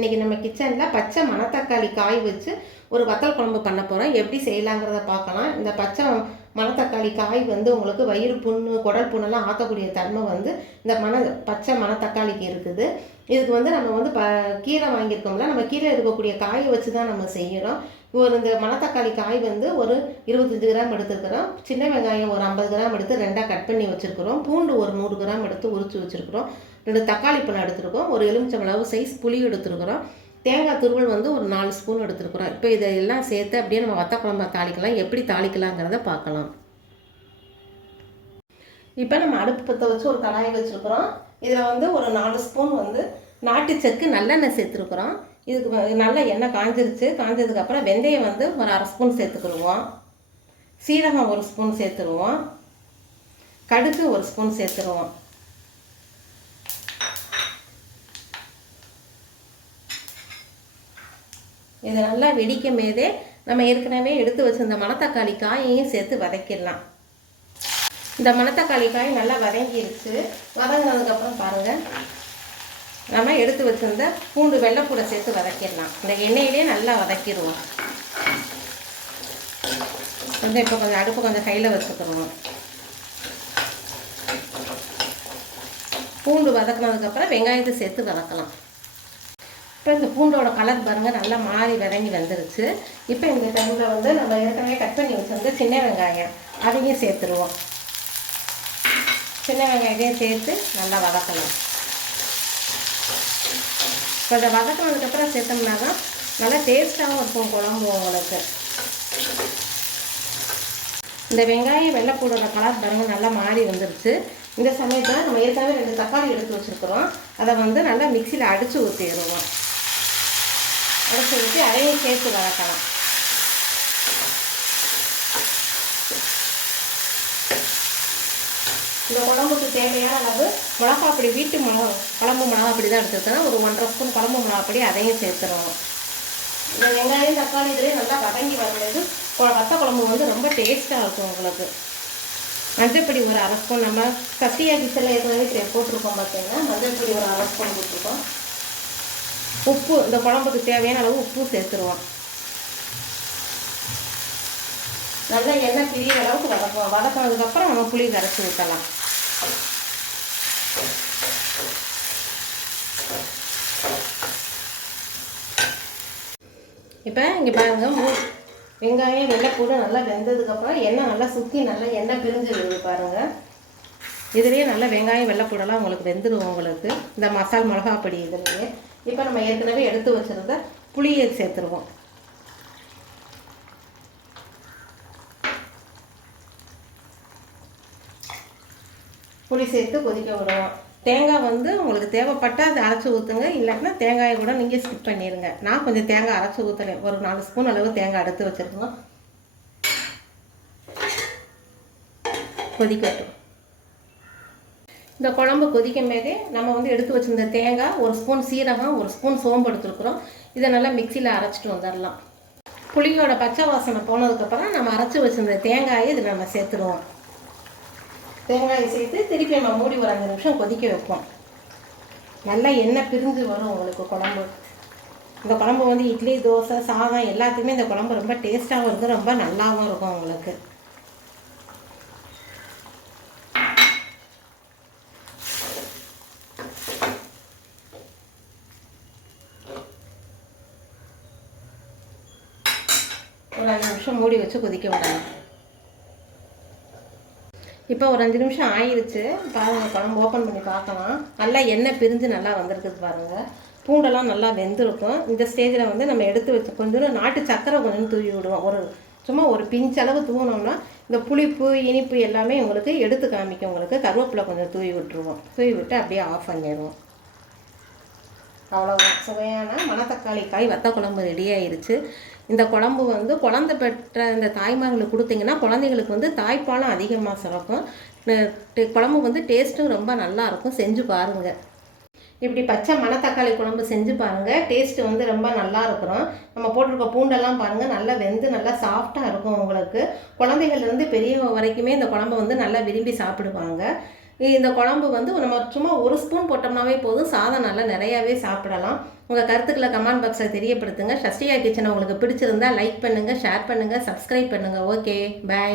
இன்றைக்கி நம்ம கிச்சனில் பச்சை மணத்தக்காளி காய் வச்சு ஒரு வத்தல் குழம்பு பண்ண போகிறோம் எப்படி செய்யலாங்கிறத பார்க்கலாம். இந்த பச்சை மணத்தக்காளி காய் வந்து உங்களுக்கு வயிறு புண்ணு குடல் புண்ணெல்லாம் ஆற்றக்கூடிய தன்மை வந்து இந்த மண பச்சை மணத்தக்காளிக்கு இருக்குது. இதுக்கு வந்து நம்ம வந்து ப கீரை வாங்கியிருக்கோம்ல நம்ம கீரை இருக்கக்கூடிய காயை வச்சு தான் நம்ம செய்கிறோம் ஒரு இந்த மணத்தக்காளி காய் வந்து ஒரு இருபத்தஞ்சி கிராம் எடுத்துருக்குறோம். சின்ன வெங்காயம் ஒரு ஐம்பது கிராம் எடுத்து ரெண்டாக கட் பண்ணி வச்சுருக்குறோம். பூண்டு ஒரு நூறு கிராம் எடுத்து உரித்து வச்சுருக்குறோம். ரெண்டு தக்காளி பழம் எடுத்துருக்கோம் ஒரு எலுமிச்சம்பழம் சைஸ் புளி எடுத்துருக்குறோம். தேங்காய் துருவல் வந்து ஒரு நாலு ஸ்பூன் எடுத்துருக்குறோம். இப்போ இதெல்லாம் சேர்த்து அப்படியே நம்ம வத்த குழம்பு தாளிக்கலாம். எப்படி தாளிக்கலாங்கிறத பார்க்கலாம். இப்போ நம்ம அடுப்பு பற்ற வச்சு ஒரு கடாயை வச்சுருக்குறோம். இதில் வந்து ஒரு நாலு ஸ்பூன் வந்து நாட்டு சக்கு நல்லெண்ணெய் சேர்த்துருக்குறோம். இதுக்கு நல்லா எண்ணெய் காஞ்சிருச்சு. காஞ்சதுக்கப்புறம் வெந்தயம் வந்து ஒரு அரை ஸ்பூன் சேர்த்துக்கிடுவோம். சீரகம் ஒரு ஸ்பூன் சேர்த்துருவோம். கடுகு ஒரு ஸ்பூன் சேர்த்துருவோம். இதை நல்லா வெடிக்கும் போதே நம்ம ஏற்கனவே எடுத்து வச்சிருந்த மணத்தக்காளி காயையும் சேர்த்து வதக்கிடலாம். இந்த மணத்தக்காளி காய் நல்லா வதங்கிருச்சு. வதங்கினதுக்கப்புறம் பாருங்கள் நம்ம எடுத்து வச்சிருந்த பூண்டு வெள்ளைப்பூடை சேர்த்து வதக்கிடலாம். இந்த எண்ணெயிலே நல்லா வதக்கிடுவோம். கொஞ்சம் இப்போ கொஞ்சம் அடுப்பு கொஞ்சம் கையில் வச்சுக்கிறோம் பூண்டு வதக்கினதுக்கப்புறம் வெங்காயத்தை சேர்த்து வதக்கலாம். இப்போ இந்த பூண்டோட கலர் பாருங்கள் நல்லா மாறி வதங்கி வந்துருச்சு. இப்போ இந்த டைமில் வந்து நம்ம ஏற்கனவே கட் பண்ணி வச்சுருந்து சின்ன வெங்காயம் அதையும் சேர்த்துருவோம். சின்ன வெங்காயத்தையும் சேர்த்து நல்லா வதக்கணும். இப்போ அதை வதக்கினதுக்கப்புறம் சேர்த்தோம்னா தான் நல்லா டேஸ்ட்டாகவும் இருக்கும் குழம்பு உங்களுக்கு. இந்த வெங்காயம் வெள்ளைப்பூடோட கலர் பாருங்கள் நல்லா மாறி வந்துருச்சு. இந்த சமயத்தில் நம்ம ஏற்கனவே ரெண்டு தக்காளி எடுத்து வச்சுருக்குறோம். அதை வந்து நல்லா மிக்சியில் அடித்து ஊற்றிடுவோம் அடித்து ஊற்றி அதையும் சேர்த்து வளர்க்கலாம் இந்த குழம்புக்கு தேவையான அளவு மிளகா பொடி வீட்டு மிளகா குழம்பு மிளகா பொடி தான் எடுத்துருக்கேன் ஒரு ஒன்றரை ஸ்பூன் குழம்பு மிளகா பொடி அதையும் சேர்த்துருவோம் இந்த வெங்காயம் தக்காளி இதுலேயே நல்லா வதங்கி வரும்போது வத்த குழம்பு வந்து ரொம்ப டேஸ்ட்டாக இருக்கும் உங்களுக்கு. மஞ்சப்பொடி ஒரு அரை ஸ்பூன் நம்ம கத்தியா கிச்சலில் ஏற்கனவே போட்டிருக்கோம் பார்த்தீங்கன்னா மஞ்சப்பொடி ஒரு அரை ஸ்பூன் போட்டிருக்கோம். உப்பு இந்த குழம்புக்கு தேவையான அளவு உப்பு சேர்த்துருவோம். நல்லா எண்ணெய் பிரியிற அளவுக்கு வதக்குவோம். வதக்கினதுக்கப்புறம் நம்ம புளி கரைச்சி ஊற்றலாம் இப்போ இங்கே பாருங்கள் மூ வெங்காயம் வெள்ளைப்பூடு நல்லா வெந்ததுக்கப்புறம் எண்ணெய் நல்லா சுற்றி நல்லா எண்ணெய் பிரிஞ்சு பாருங்கள் இதுலேயே நல்லா வெங்காயம் வெள்ளைப்பூடெல்லாம் உங்களுக்கு வெந்துடும் உங்களுக்கு. இந்த மசால் மிளகா பொடி இதுலேயே. இப்போ நம்ம ஏற்கனவே எடுத்து வச்சுருந்த புளியை சேர்த்துருவோம். புளி சேர்த்து கொதிக்க விடுவோம். தேங்காய் வந்து உங்களுக்கு தேவைப்பட்டால் அதை அரைச்சி ஊற்றுங்க இல்லாட்டினா தேங்காயை கூட நீங்கள் ஸ்கிப் பண்ணிடுங்க நான் கொஞ்சம் தேங்காய் அரைச்சி ஊற்றுறேன் ஒரு நாலு ஸ்பூன் அளவு தேங்காய் எடுத்து வச்சுருக்கோம். கொதிக்கட்டும். இந்த குழம்பு கொதிக்கும் போதே நம்ம வந்து எடுத்து வச்சிருந்த தேங்காய் ஒரு ஸ்பூன் சீரகம் ஒரு ஸ்பூன் சோம்பு எடுத்துருக்குறோம். இதை நல்லா மிக்சியில் அரைச்சிட்டு வந்துடலாம் புளியோட பச்சை வாசனை போனதுக்கப்புறம் நம்ம அரைச்சி வச்சுருந்த தேங்காயை இதில் நம்ம சேர்த்துருவோம். தேங்காயை சேர்த்து திருப்பி நம்ம மூடி ஒரு அஞ்சு நிமிஷம் கொதிக்க வைப்போம். நல்லா எண்ணெய் பிரிஞ்சு வரும் உங்களுக்கு குழம்பு. இந்த குழம்பு வந்து இட்லி தோசை சாதம் எல்லாத்துக்குமே இந்த குழம்பு ரொம்ப டேஸ்ட்டாகவும் இருக்கும் ரொம்ப நல்லாவும் இருக்கும் உங்களுக்கு. ஒரு அஞ்சு நிமிஷம் மூடி வச்சு கொதிக்க விடணும். இப்போ ஒரு அஞ்சு நிமிஷம் ஆயிடுச்சு பாருங்கள் குழம்பு ஓப்பன் பண்ணி பார்க்கலாம். நல்லா எண்ணெய் பிரிஞ்சு நல்லா வந்திருக்குது பாருங்கள் பூண்டெல்லாம் நல்லா வெந்திருக்கும். இந்த ஸ்டேஜில் வந்து நம்ம எடுத்து வச்சு கொஞ்சம் நாட்டு சக்கரை கொஞ்சம் தூவி விடுவோம். ஒரு சும்மா ஒரு பிஞ்ச் அளவு தூவினோம்னா இந்த புளிப்பு இனிப்பு எல்லாமே உங்களுக்கு எடுத்து காமிக்கும். உங்களுக்கு கருவேப்பிலை கொஞ்சம் தூவி விட்டுருவோம். தூவி விட்டு அப்படியே ஆஃப் பண்ணிடுவோம். அவ்வளோ சுவையான மணத்தக்காளி காய் வத்த குழம்பு ரெடி ஆயிருச்சு. இந்த குழம்பு வந்து குழந்தை பெற்ற இந்த தாய்மார்களுக்கு கொடுத்தீங்கன்னா குழந்தைங்களுக்கு வந்து தாய்ப்பாலும் அதிகமாக சுரக்கும் குழம்பு வந்து டேஸ்ட்டும் ரொம்ப நல்லா இருக்கும். செஞ்சு பாருங்கள் இப்படி பச்சை மணத்தக்காளி குழம்பு செஞ்சு பாருங்கள் டேஸ்ட்டு வந்து ரொம்ப நல்லா இருக்கிறோம். நம்ம போட்டிருக்க பூண்டெல்லாம் பாருங்கள் நல்லா வெந்து நல்லா சாஃப்டாக இருக்கும் உங்களுக்கு. குழந்தைகள்லேருந்து பெரியவங்க வரைக்குமே இந்த குழம்பு வந்து நல்லா விரும்பி சாப்பிடுவாங்க. இந்த குழம்பு வந்து நம்ம சும்மா ஒரு ஸ்பூன் போட்டோம்னாவே போதும். சாதம் நல்லா நிறையாவே சாப்பிடலாம். உங்கள் கருத்துக்களை கமெண்ட் பாக்ஸில் தெரியப்படுத்துங்க. சஷ்டிகா கிச்சனை உங்களுக்கு பிடிச்சிருந்தா லைக் பண்ணுங்கள் ஷேர் பண்ணுங்கள் சப்ஸ்கிரைப் பண்ணுங்கள் ஓகே பை